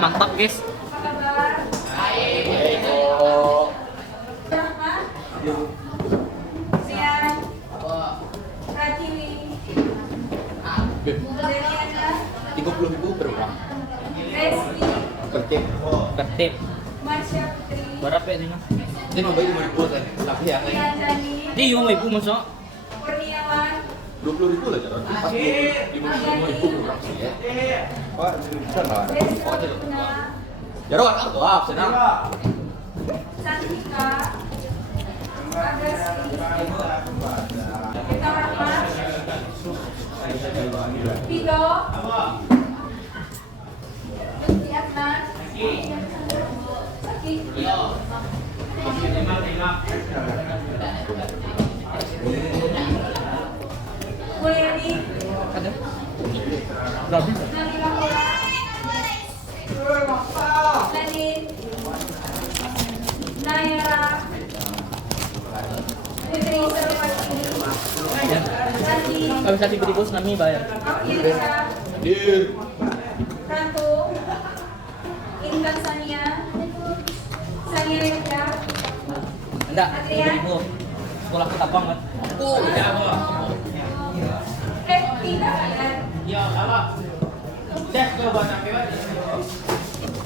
mantap guys. Apa kabar? Baik. Rahmat? Rian? Ratimi? Dariana? 30.000 per orang. Resti? Per tim. Tertib. Marsha Putri? Berapa ya Dina? Ini mau bayar 5.000 kan? Tapi ya kan Rian Dani? Di yung ibu masuk. Kurniawan? 20.000 lah jalan. Pas 55.000 per orang sih ya. Pak, bisa nggak? Desa Luna? Jarak kan tuh, senang. Santika? Agasti? Kita Rahmat? Pido? Lutfi Adnan? Saki? Mulyadi? Ada. Berapa? Nabila Hura? Nadine? Nayara? Putri Sarwati? Sandi? Kalau bisa diberi bos nami bayar. Afiansyah? Dir. Rantu? Intan Sania? Sania Reja? Enggak, 3.000. Sekolah kita banget. Tidak kalian? Ya, salah. Dah, coba sampai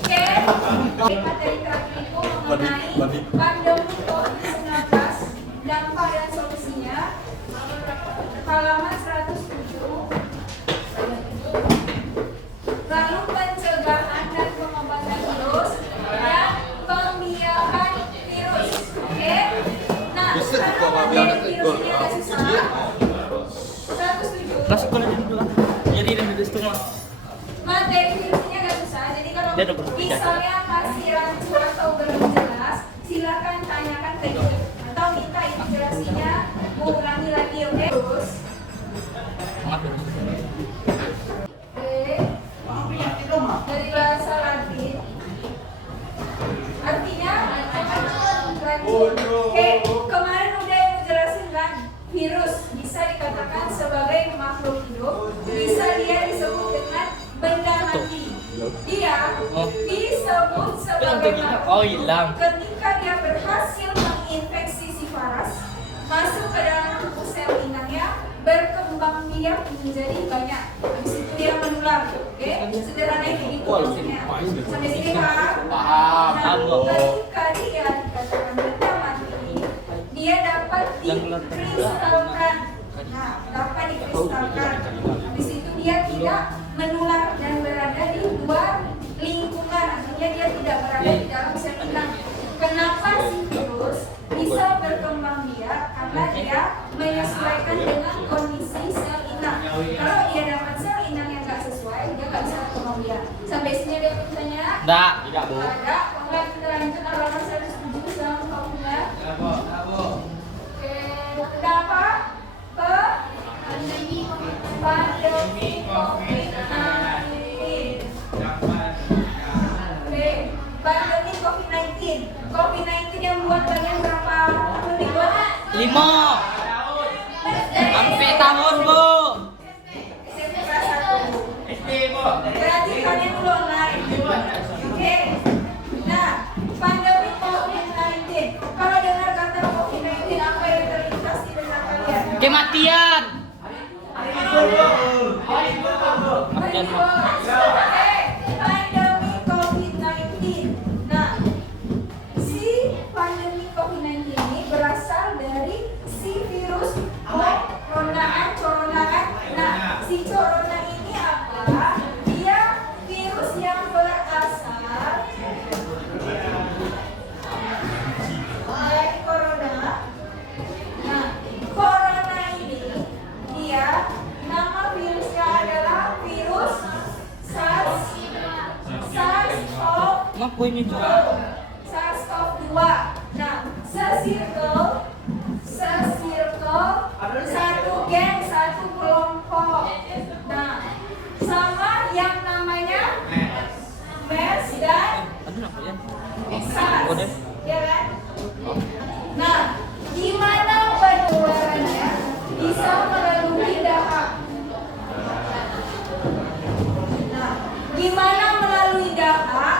Oke, materi terakhir itu mengenai pandemi COVID-19, dampak dan solusinya, halaman 107. Lalu pencegahan dan pengobatan virus dan pembiakan virus. Oke, nah Bisa karena pembiakan materi virus ini agak susah. 107. Masuk ke dulu lah. Jadi ini di situ mah. Materi virusnya agak susah, jadi kalau Dia udah berpikir. misalnya masih rancu atau belum jelas, silakan tanyakan ke ibu atau minta integrasinya mengulangi lagi, oke? Terus, Maaf ya. oke, dari bahasa Latin, artinya oke, kemarin udah yang jelasin kan, virus bisa dikatakan sebagai makhluk hidup, bisa dia disebut dengan benda mati. Dia disebut sebagai Oh, makhluk hilang. ketika dia berhasil menginfeksi si virus, masuk ke dalam tubuh sel inangnya, berkembang biak menjadi banyak. Habis itu dia menular, oke? Sederhananya begitu maksudnya. Sampai sini paham? Paham. Nah, Paham. ketika dia dikatakan benda mati, dia dapat dikristalkan. Nah, dapat dikristalkan. Habis itu dia tidak menular dan berada di luar lingkungan, artinya dia tidak berada di dalam sel inang. Kenapa si virus bisa berkembang biak? Karena dia menyesuaikan dengan kondisi sel inang. Kalau dia dapat sel inang yang nggak sesuai, dia nggak bisa berkembang biak. Sampai sini ada yang bertanya? Enggak. Tidak, Bu. Ada. Oke, kita lanjut halaman 107 dalam bukunya. Oke, udah apa? Pandemi COVID-19. Oke, pandemi COVID-19. COVID-19 yang buat kalian berapa minggu? 5. Sampai tahun, Bu. SMP kelas 1. Berarti kalian dulu online. Oke. Nah, pandemi COVID-19. Kalau dengar kata COVID-19, apa yang terlintas di benak kalian? Kematian. Kematian. Oke, pandemi COVID-19. Nah, si pandemi COVID-19 ini berasal dari si virus corona. Nah, si corona ini apa? Dia virus yang berasal dari corona. Nah, corona ini dia nama virusnya adalah virus SARS-CoV. Ngaku ini juga. SARS-CoV-2. Nah, sesirkel, satu geng, satu kelompok. Nah, sama yang namanya MERS dan Aduh, apa ya? SARS, Kode. ya kan? Nah, gimana penularannya? Bisa melalui dahak. Nah, gimana melalui dahak?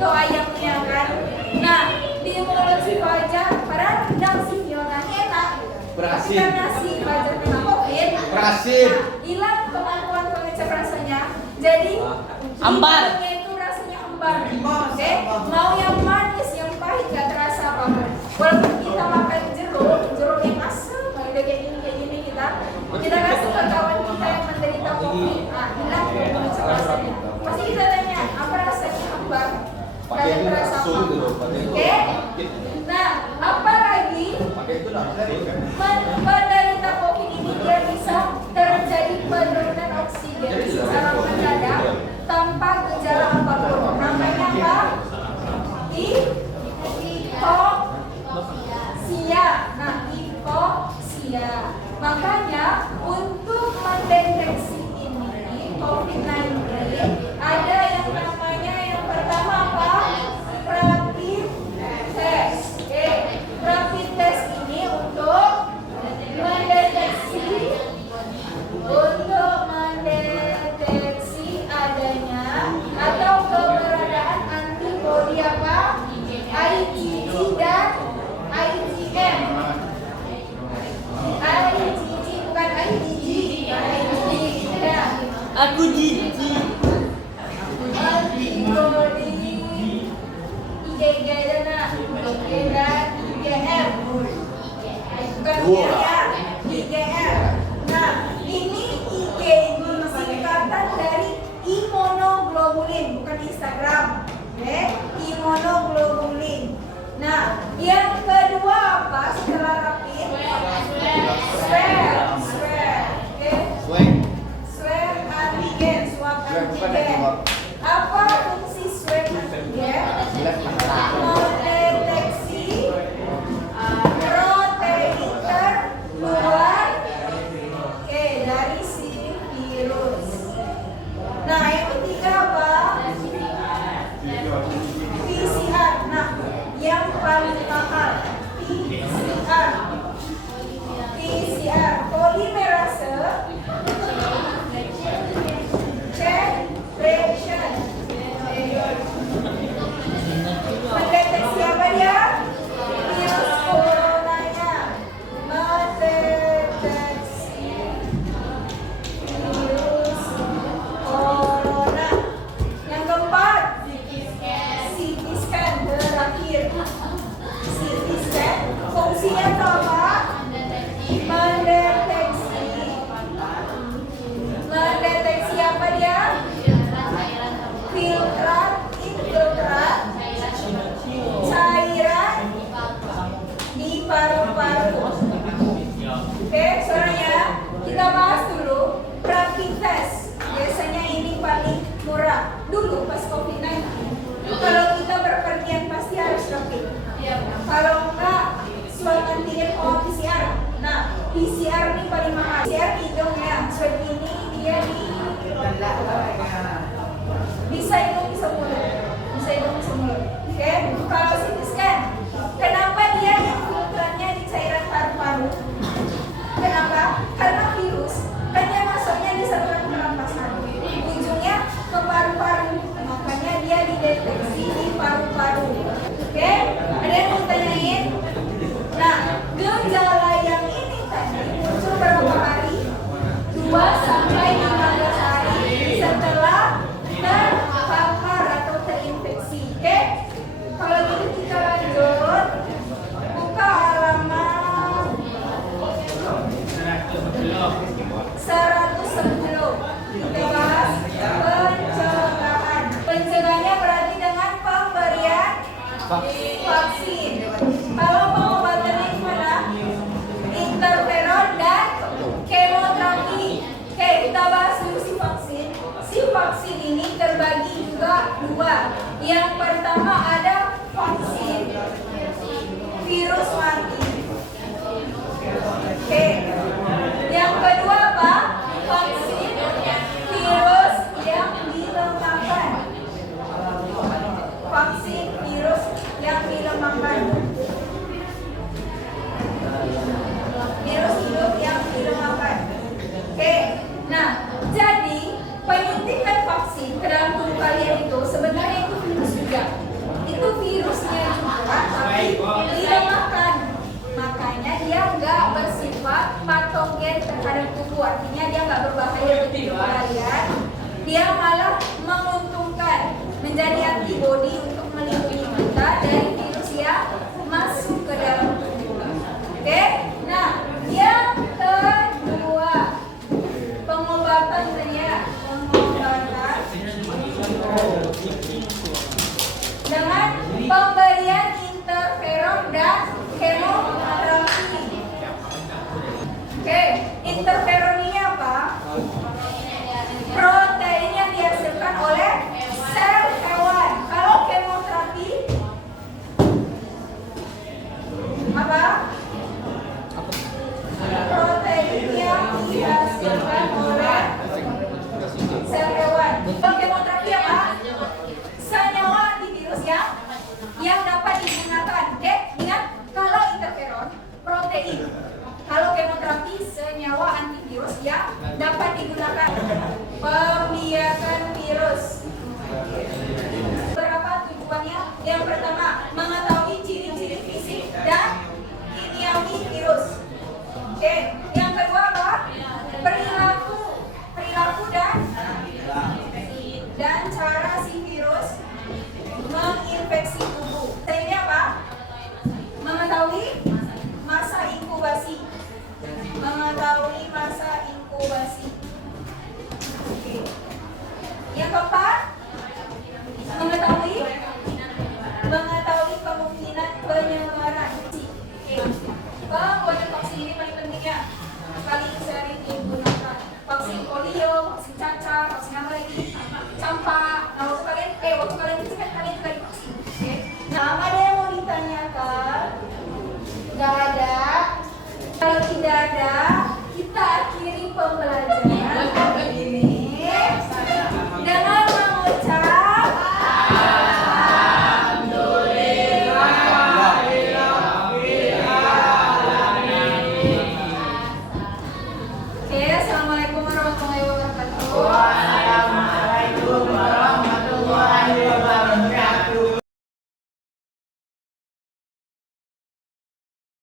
itu ayamnya kan. Nah, di mulut si Fajar, padahal rendang si Fiona enak. Berasin. Tapi karena si Fajar kena COVID, Berasin. nah, hilang kemampuan pengecap rasanya. Jadi Ambar. limbahnya itu rasanya ambar. Oke, mau yang manis, yang pahit gak terasa apa-apa. Walaupun kita makan jeruk yang asam, udah kayak gini kita kasih ke kawan kita yang menderita COVID. Nah, hilang pengecap rasanya. Pasti kita tanya, apa rasanya ambar? Pakai Kalian itu terasa langsung apa? gitu, pakai itu. Oke. Nah, apalagi Pakai itu langsung kan. penderita COVID ini dia bisa terjadi penurunan oksigen secara mendadak tanpa gejala apapun. Namanya apa? Hipoksia. Nah, hipoksia. Makanya untuk mendeteksi ini COVID-19 ada yang namanya yang pertama apa? Rapid test. Oke, rapid test ini untuk mendeteksi adanya atau keberadaan antibodi apa? IgG dan IgM. IgG bukan IgG, IgG ya. Aku jijik. Antibodi IgG dan IgM. Bukan IgR. Nah, ini IG ini singkatan dari imunoglobulin, bukan Instagram. Oke, imunoglobulin. Nah, yang kedua apa setelah rapid? Swab. Oke. Swab antigen, swab antigen. Apa fungsi swab antigen? Mendeteksi protein terluar dari si virus. Nah, yang ketiga apa? PCR. Nah, yang paling mahal PCR polimerase chain reaction. Mendeteksi apa dia? Virus coronanya. Mendeteksi virus corona. Yang keempat, CT scan terakhir. CT scan fungsinya apa? Mendeteksi apa dia? Filtrat, infiltrat, cairan di paru-paru. Oke, suaranya kita bahas dulu rapid test. Biasanya ini paling murah. Dulu pas COVID-19, kalau kita berpergian pasti harus rapid. Kalau enggak, swab antigen atau PCR. Nah, PCR ini paling mahal. PCR hidung ya, swab ini dia di bisa hidung bisa mulut. Oke, kalau CT scan, kenapa dia infiltrannya di cairan paru-paru? Kenapa? Karena virus kan dia masuknya di saluran pernapasan, ujungnya ke paru-paru, makanya dia dideteksi di paru-paru. Oke, ada yang mau tanyain? Nah, gejala yang ini tadi muncul berapa hari? 2 sampai 15 hari setelah terpapar atau terinfeksi. Oke, kalau gitu kita lanjut. Buka halaman 110. Kita bahas pencegahan. Pencegahannya berarti dengan pemberian vaksin. Kalau pengobatannya gimana? Interferon dan kemoterapi. Oke, kita bahas dulu si vaksin. Si vaksin ini terbagi juga 2. Yang pertama ada vaksin virus mati. Oke. Yang kedua apa? Vaksin virus yang dilemahkan. Vaksin virus yang dilemahkan. Virus hidup yang dilemahkan. Oke. Nah, jadi penyuntikan vaksin ke dalam tubuh kalian itu sebenarnya itu virus juga. Pemberian interferon dan kemoterapi. Oke, interferon ini apa? Protein yang dihasilkan oleh sel hewan. Kalau kemoterapi apa? Protein yang dihasilkan oleh sel hewan. Kalau kemoterapi apa? Senyawa antivirus yang dapat digunakan. Oke, ingat kalau interferon protein. Kalau kemoterapi senyawa antivirus yang dapat digunakan. Pembiakan virus. Berapa tujuannya? Yang pertama, mengetahui ciri-ciri fisik dan kimiawi virus. Oke, yang kedua apa? Perilaku dan cara si virus menginfeksi tubuh. Ini apa? Mengetahui masa inkubasi. Oke. Yang keempat, mengetahui